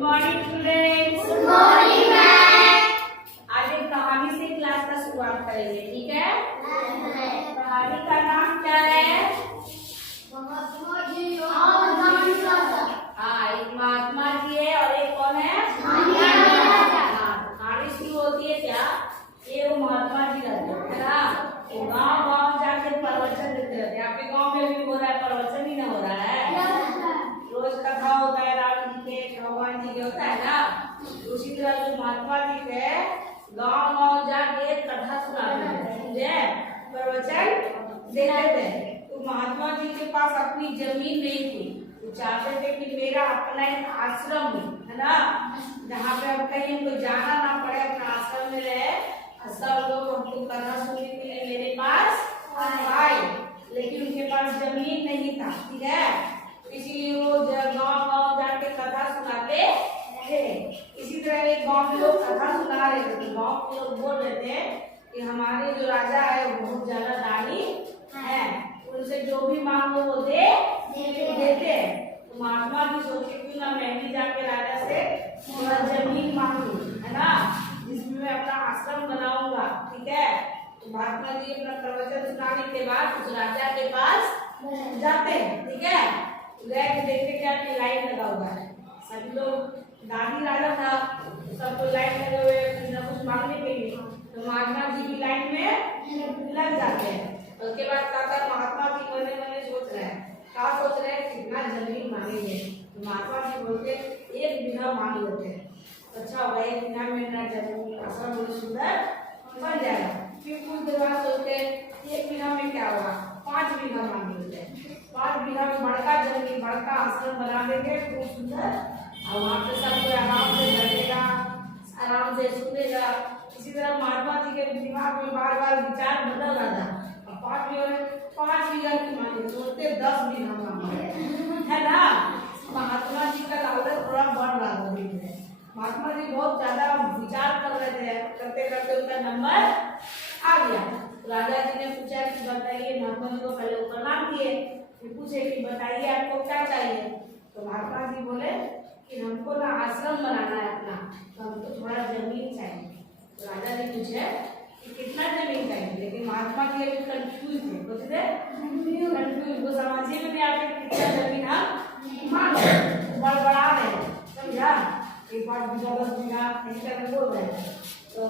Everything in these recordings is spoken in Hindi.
Morning students. Good morning ma'am. आज एक कहानी से क्लास का शुरुआत करेंगे, ठीक है? कहानी का नाम क्या है? महात्मा जी और गांधी दादा। हाँ, एक महात्मा जी है और एक कौन है? गांधी दादा। हाँ, कहानी शुरू होती है क्या? ये वो महात्मा जी रहते हैं ना, वो गाँव जाके प्रवचन देते रहते हैं। आपके गाँव में भी हो रहा है प्रवचन, ही ना हो रहा है? रोज कथा होता है, राम जी के भगवान जी के होता है ना। उसी तरह जो महात्मा जी थे गाँव जाके कथा सुनाते थे, समझे? प्रवचन देते थे। तो महात्मा जी के पास अपनी जमीन नहीं थी, वो चाहते थे कि मेरा अपना एक आश्रम है ना, जहाँ पे अब कहीं उनको जाना ना पड़े, अपना आश्रम में रहे। सब लोग हमको कथा सुनने के लिए मेरे पास आए, लेकिन उनके पास जमीन नहीं था, ठीक है? इसीलिए वो गाँव जाके कथा सुनाते थे। इसी तरह एक गाँव में लोग कथा सुना रहे थे, गाँव के लोग बोल रहे थे कि हमारे जो राजा है वो बहुत ज्यादा दानी है, उनसे जो भी मांगो वो देते। तो महात्मा जी सोचे क्यों ना मैं भी जाके राजा से थोड़ा जमीन मांगू, है ना, जिसमें मैं अपना आश्रम बनाऊंगा, ठीक है? तो महात्मा जी अपना प्रवचन सुनाने के बाद उस राजा के पास जाते हैं, ठीक है? गए तो देखते क्या कि लाइन लगा हुआ है, सभी लोग, दादी राजा था, सबको लाइन लगे हुए कुछ ना कुछ मांगने के लिए। तो महात्मा जी की लाइन में लग जाते हैं। उसके बाद काका महात्मा जी मने मने सोच रहे हैं, क्या सोच रहे हैं, कितना जमीन मांगेंगे? तो महात्मा जी बोलते 1 बीघा मांग लेते हैं। अच्छा होगा, 1 बीघा में ना जमीन आश्रम बहुत सुंदर बन जाएगा। फिर कुछ देर बाद सोचते 1 बीघा में क्या होगा, 5 बीघा मांग लेते हैं। 5 बीघा में बड़का जमीन, बड़का आश्रम बना देंगे खूब सुंदर, और वहाँ पे सब कोई आराम से बैठेगा, आराम से सुनेगा। इसी तरह महात्मा जी के दिमाग में बार बार विचार बदल रहा था। 5 बीघा की मांगे, सोचते 10 बीघा मांगे, है ना? महात्मा जी का लालच थोड़ा बढ़ रहा था धीरे धीरे। महात्मा जी बहुत ज्यादा विचार कर रहे थे, करते करते उनका नंबर आ गया। राजा जी ने पूछा कि बताइए, महात्मा जी को पहले ऊपर नाम किए, फिर पूछे कि बताइए आपको क्या चाहिए? तो महात्मा जी बोले कि हमको ना आश्रम बनाना है अपना, तो हमको थोड़ा जमीन चाहिए। तो राजा जी पूछे कि कितना जमीन चाहिए, लेकिन महात्मा जी अभी कंफ्यूज थे, सोचते कंफ्यूज, वो समझ में नहीं आते कितना जमीन हम मांग बड़बड़ा रहे, समझा? एक बार 10 बीघा ऐसे करके बोल रहे हैं। तो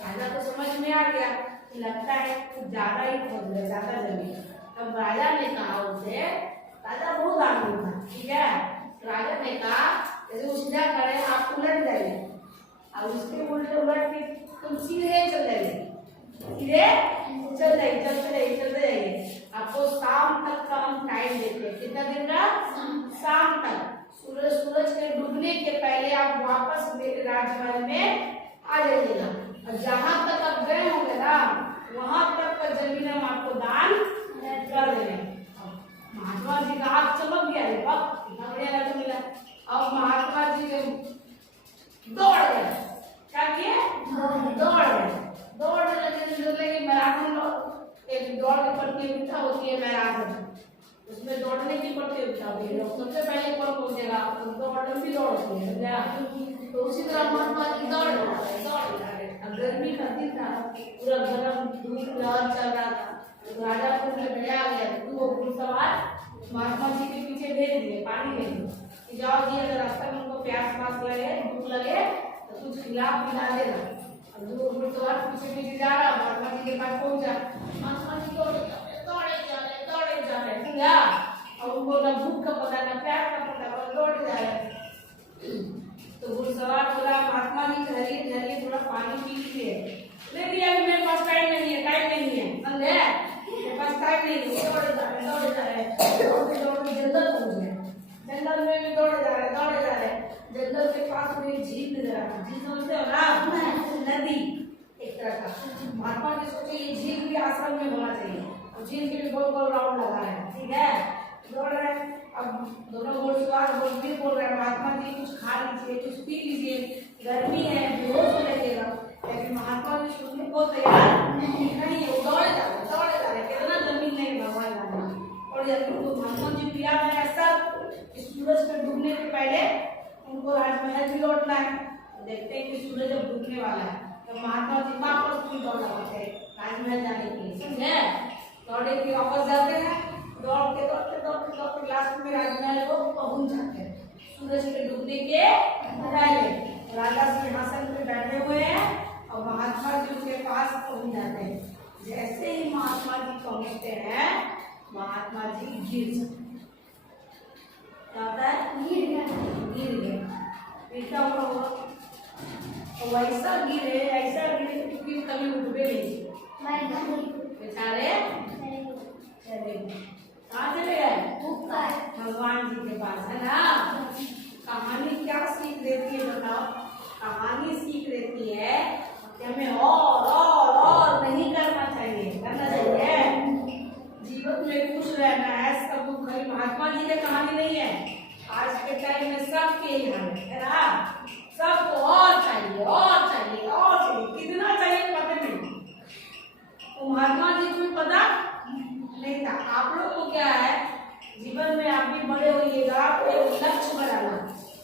राजा को समझ में आ गया कि लगता है कुछ ज्यादा ही खोज रहे, ज्यादा जमीन। तब राजा ने कहा उसे, राजा बहुत आदमी था, ठीक है? राजा ने कहा जैसे वो सीधा करे, आप उलट जाइए, और उसके उलट के तुम सीधे चल जाइए, सीधे चलते जाइए। आपको शाम तक का हम टाइम देते हैं, कितना दिन का? शाम तक। सूरज के डूबने के पहले आप वापस मेरे राजमहल में आ जाइएगा, और जहाँ तक आप गए होंगे ना, वहां तक का जमीन हम आपको दान कर देंगे। महात्मा जी का आग चमक गया, कितना बढ़िया लगा मिला। अब महात्मा जी दौड़ गए, क्या किए? दौड़ लगे मैराथन, एक दौड़ की प्रतियोगिता होती है मैराथन, उसमें दौड़ने की प्रतियोगिता होती है, सबसे पहले कौन पहुंचेगा, दौड़ लंबी दौड़ होती है, समझा? तो उसी तरह महात्मा जी दौड़ रहे। अब गर्मी का दिन था, पूरा गर्म धूप लहर चल रहा था। तो राजा को भैया आ गया, तो वो घुड़सवार महात्मा जी के पीछे भेज दिए, पानी ले दिए, जाओ जी, अगर रास्ते में उनको प्यास लगे, भूख लगे तो कुछ खिला पिला देना। अब जो घुड़सवार पीछे जा रहा, महात्मा जी के पास पहुंचा, महात्मा जी दौड़े जा रहे, समझा? और उनको ना भूख का पता, ना प्यास का पता, और दौड़े जा रहे। तो घुड़सवार बोला, महात्मा जी ठहरिए, थोड़ा पानी पी लीजिए। नहीं, अभी मेरे पास टाइम नहीं है, समझे? मेरे पास टाइम नहीं है। दौड़े जा रहे, दौड़ते जंगल पहुंच गए, जंगल में भी दौड़े जा रहे। जंगल के पास में एक झील नजर आता, झील समझते हो ना, नदी एक तरह का। महात्मा जी सोचे ये झील भी आश्रम में होना चाहिए, और झील के भी गोल राउंड लगा है, ठीक है? दौड़ रहे। अब दोनों घुड़सवार बोल रहे हैं, महात्मा जी कुछ खा लीजिए, कुछ पी लीजिए, गर्मी है, बेहोश हो जाइएगा। लेकिन महात्मा जी सुनने को तैयार नहीं है, वो दौड़े जा रहे, कितना जमीन नहीं भगवान जाने। और जब महात्मा जी पिया है सब, सूरज के डूबने के पहले उनको राजमहल भी लौटना है। तो देखते हैं कि सूरज जब डूबने वाला है तो महात्मा जी वापस भी दौड़ लगाते हैं राजमहल जाने के लिए, समझे? दौड़े के वापस जाते हैं, दौड़ते दौड़ते दौड़ते दौड़ते लास्ट में राजमहल को पहुंच जाते हैं सूरज के डूबने के पहले। राजा सिंहासन पे बैठे हुए हैं और महात्मा जी उनके पास पहुंच जाते हैं। जैसे ही महात्मा जी पहुंचते हैं महात्मा जी गिर जाते हैं। क्या होता है? गिर गए। फिर क्या हुआ? तो वैसा गिरे क्योंकि कभी उठबे नहीं बेचारे, चले गए। कहाँ चले गए? भगवान जी के पास, है ना? कहानी क्या सीख देती है बताओ? कहानी सीख देती है कि हमें और नहीं करना चाहिए, करना चाहिए। जीवन में खुश रहना है, सब दुख। महात्मा जी की कहानी नहीं है, आज के टाइम में सबके ही हाल है ना? सबको और चाहिए, कितना चाहिए पता नहीं। तो महात्मा जी को भी पता नहीं था। आप लोग को क्या है, जीवन में आप भी बड़े होइएगा, आपको एक लक्ष्य बनाना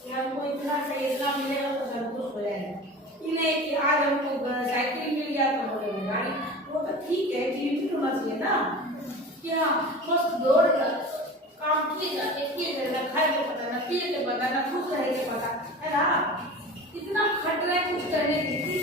कि हमको इतना चाहिए, इतना मिलेगा तो संतुष्ट हो जाएगा। नहीं कि आज हमको साइकिल मिल गया तो बोलेंगे गाड़ी, वो तो ठीक है, जीवित होना चाहिए ना। क्या बस दौड़ काम किए जाते, खाए के पता ना, पिए के पता ना, खुश रहे के पता, है ना? इतना खट रहे कुछ करने के लिए